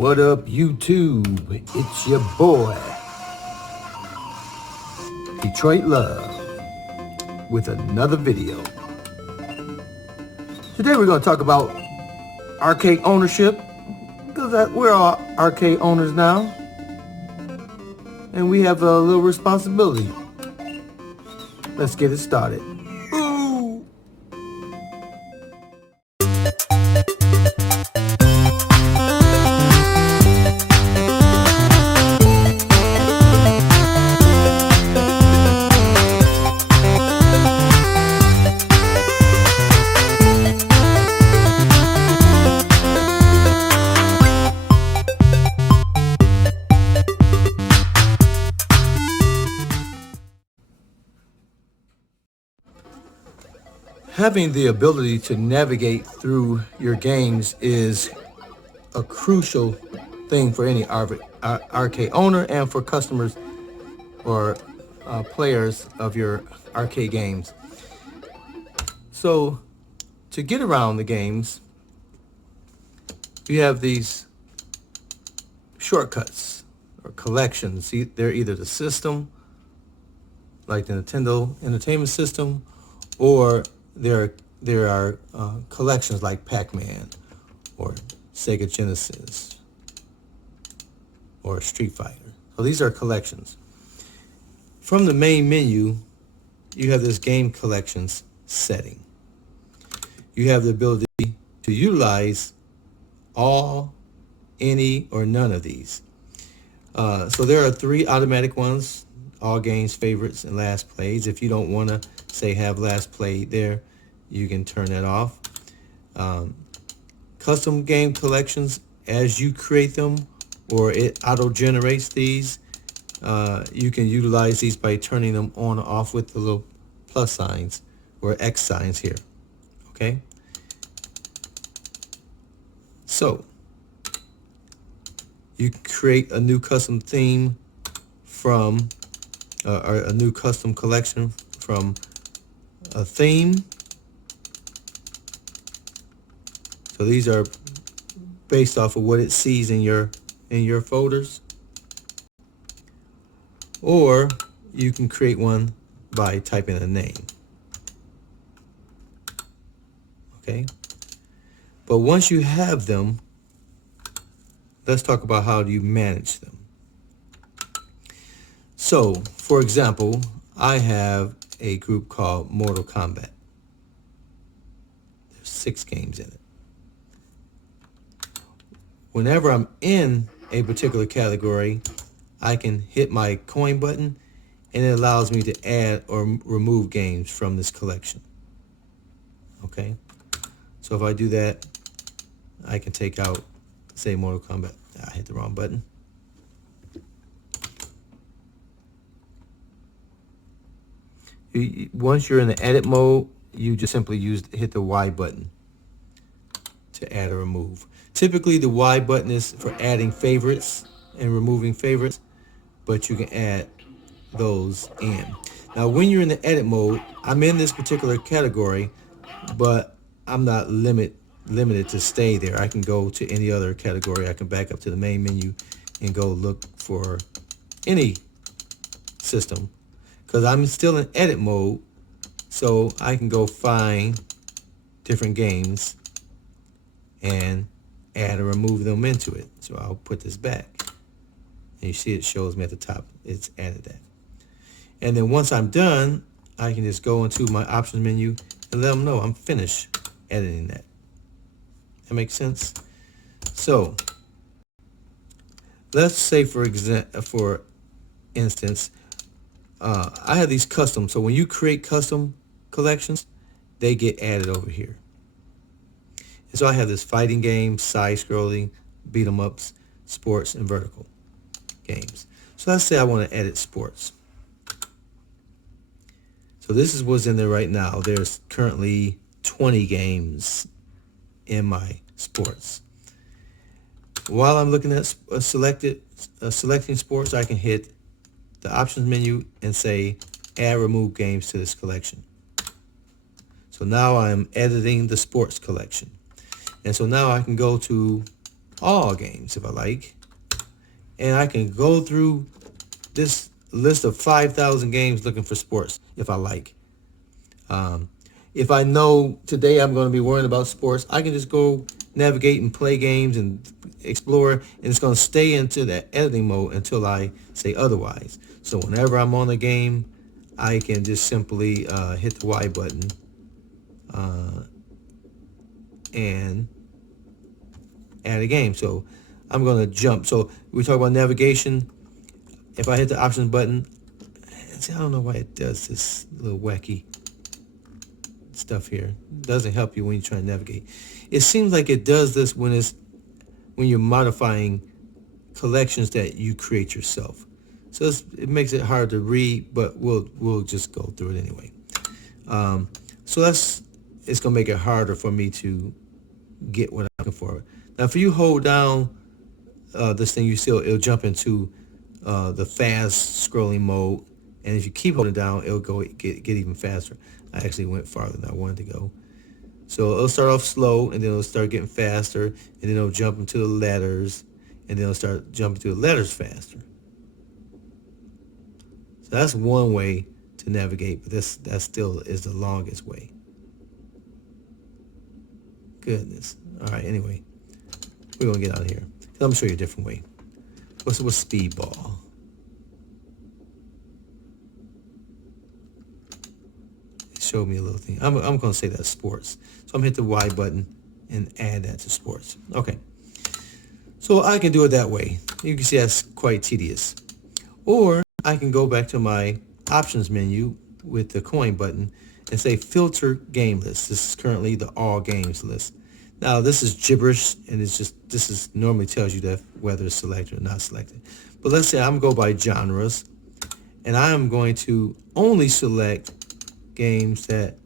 What up, YouTube? It's your boy, Detroit Love, with another video. Today we're going to talk about arcade ownership, because we're all arcade owners now, and we have a little responsibility. Let's get it started. Ooh. Having the ability to navigate through your games is a crucial thing for any arcade owner and for customers or players of your arcade games. So to get around the games, you have these shortcuts or collections. They're either the system, like the Nintendo Entertainment System, or there are collections like Pac-Man or Sega Genesis or Street Fighter. So these are collections. From the main menu, you have this game collections setting. You have the ability to utilize all, any, or none of these. So there are 3 automatic ones: all games, favorites, and last plays. If you don't want to say have last play there, you can turn that off. Custom game collections, as you create them or it auto generates these, you can utilize these by turning them on or off with the little plus signs or X signs here. Okay, so you create a new custom theme from or a new custom collection from a theme. So these are based off of what it sees in your folders. Or you can create one by typing a name. Okay? But once you have them, let's talk about how do you manage them. So, for example, I have a group called Mortal Kombat. There's 6 games in it. Whenever I'm in a particular category, I can hit my coin button and it allows me to add or remove games from this collection. Okay? So if I do that, I can take out, say, Mortal Kombat. I hit the wrong button. Once you're in the edit mode, you just simply hit the Y button to add or remove. Typically, the Y button is for adding favorites and removing favorites, but you can add those in. Now, when you're in the edit mode, I'm in this particular category, but I'm not limited to stay there. I can go to any other category. I can back up to the main menu and go look for any system, because I'm still in edit mode, so I can go find different games and add or remove them into it. So I'll put this back, and you see it shows me at the top it's added that. And then once I'm done, I can just go into my options menu and let them know I'm finished editing that. That makes sense? So let's say for instance, I have these custom. So when you create custom collections, they get added over here. And so I have this fighting game, side-scrolling, beat 'em ups, sports, and vertical games. So let's say I want to edit sports. So this is what's in there right now. There's currently 20 games in my sports. While I'm looking at selecting sports, I can hit the options menu and say add remove games to this collection. So now I'm editing the sports collection. And so now I can go to all games if I like. And I can go through this list of 5,000 games looking for sports if I like. If I know today I'm going to be worrying about sports, I can just go navigate and play games and explore, and it's going to stay into that editing mode until I say otherwise. So whenever I'm on the game, I can just simply hit the Y button and add a game. So I'm going to jump. So we talk about navigation. If I hit the options button, see, I don't know why it does this little wacky stuff here. It doesn't help you when you try to navigate. It seems like it does this when you're modifying collections that you create yourself. So it makes it hard to read, but we'll just go through it anyway. So it's gonna make it harder for me to get what I'm looking for. Now, if you hold down this thing, it'll jump into the fast scrolling mode, and if you keep holding down, it'll get even faster. I actually went farther than I wanted to go. So it'll start off slow, and then it'll start getting faster, and then it'll jump into the letters, and then it'll start jumping to the letters faster. So that's one way to navigate, but that still is the longest way. Goodness. All right, anyway, we're going to get out of here. I'm going to show you a different way. What's speedball? It showed me a little thing. I'm going to say that's sports. So I'm going to hit the Y button and add that to sports. Okay. So I can do it that way. You can see that's quite tedious. Or I can go back to my options menu with the coin button and say filter game list. This is currently the all games list. Now this is gibberish, and this normally tells you that whether it's selected or not selected. But let's say I'm going to go by genres, and I am going to only select games that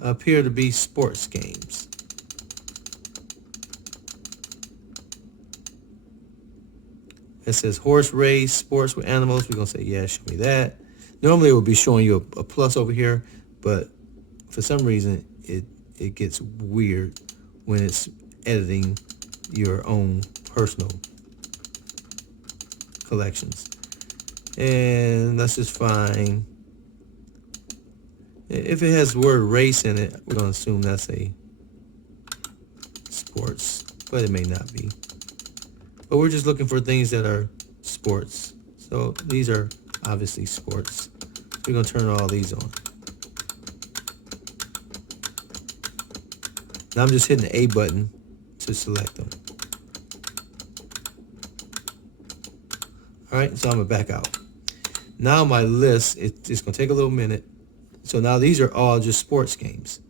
appear to be sports games. It says horse race, sports with animals. We're going to say, yeah, show me that. Normally it would be showing you a plus over here, but for some reason it gets weird when it's editing your own personal collections. And let's just find, if it has the word race in it, we're going to assume that's a sports, but it may not be. But we're just looking for things that are sports. So these are obviously sports. We're going to turn all these on. Now I'm just hitting the A button to select them. All right, so I'm going to back out. Now my list, it's going to take a little minute. So now these are all just sports games.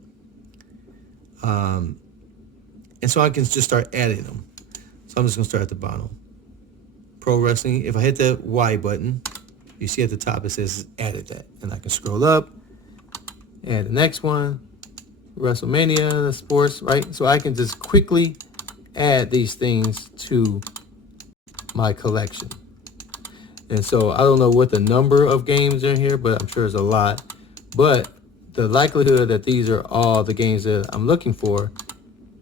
And so I can just start adding them. So I'm just going to start at the bottom. Pro wrestling, if I hit the Y button, you see at the top it says added that. And I can scroll up, add the next one, WrestleMania, the sports, right? So I can just quickly add these things to my collection. And so I don't know what the number of games are in here, but I'm sure it's a lot. But the likelihood that these are all the games that I'm looking for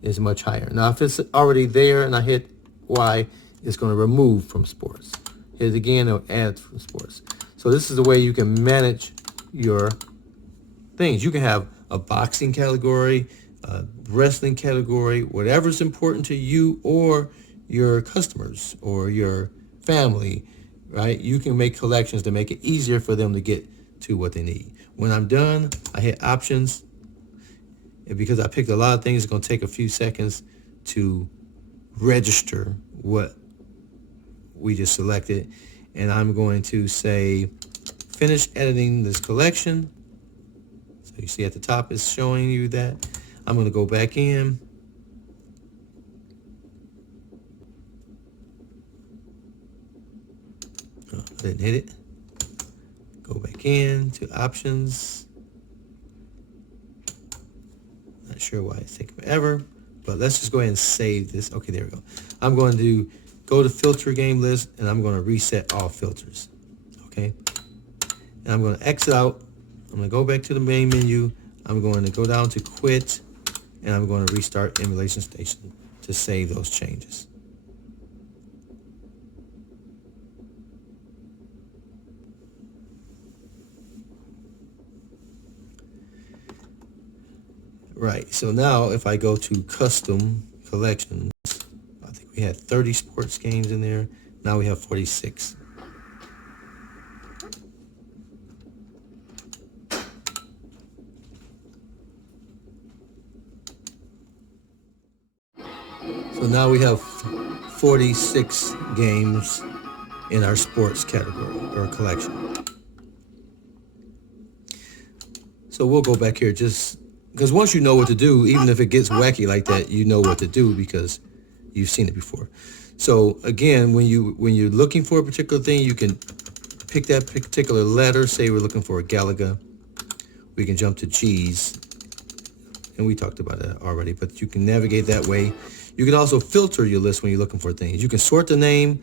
is much higher. Now, if it's already there and I hit Y, it's going to remove from sports. Hit it again, it'll add from sports. So this is the way you can manage your things. You can have a boxing category, a wrestling category, whatever's important to you or your customers or your family, right? You can make collections to make it easier for them to get to what they need. When I'm done, I hit options. And because I picked a lot of things, it's going to take a few seconds to register what we just selected. And I'm going to say, finish editing this collection. So you see at the top it's showing you that. I'm going to go back in. Oh, I didn't hit it. Go back in to options. Not sure why it's taking forever, but let's just go ahead and save this. Okay, there we go. I'm going to go to filter game list, and I'm going to reset all filters. Okay, and I'm going to exit out. I'm going to go back to the main menu. I'm going to go down to quit, and I'm going to restart emulation station to save those changes. Right, so now if I go to custom collections, I think we had 30 sports games in there. Now we have 46. So now we have 46 games in our sports category or collection. So we'll go back here just because once you know what to do, even if it gets wacky like that, you know what to do because you've seen it before. So again, when you're looking for a particular thing, you can pick that particular letter. Say we're looking for a Galaga. We can jump to G's, and we talked about that already, but you can navigate that way. You can also filter your list when you're looking for things. You can sort the name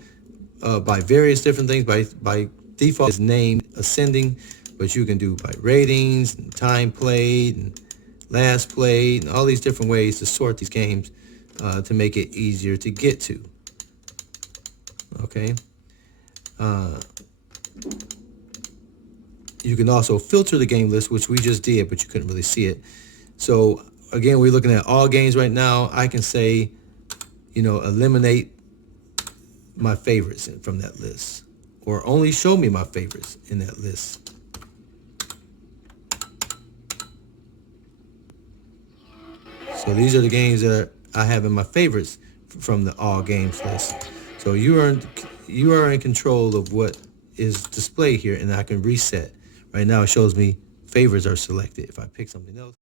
by various different things. By default, it's named ascending, but you can do by ratings, and time played, and last played, and all these different ways to sort these games to make it easier to get to. Okay. You can also filter the game list, which we just did, but you couldn't really see it. So again, we're looking at all games right now. I can say, eliminate my favorites from that list, or only show me my favorites in that list. So these are the games that I have in my favorites from the all games list. So you are in control of what is displayed here, and I can reset. Right now it shows me favorites are selected. If I pick something else,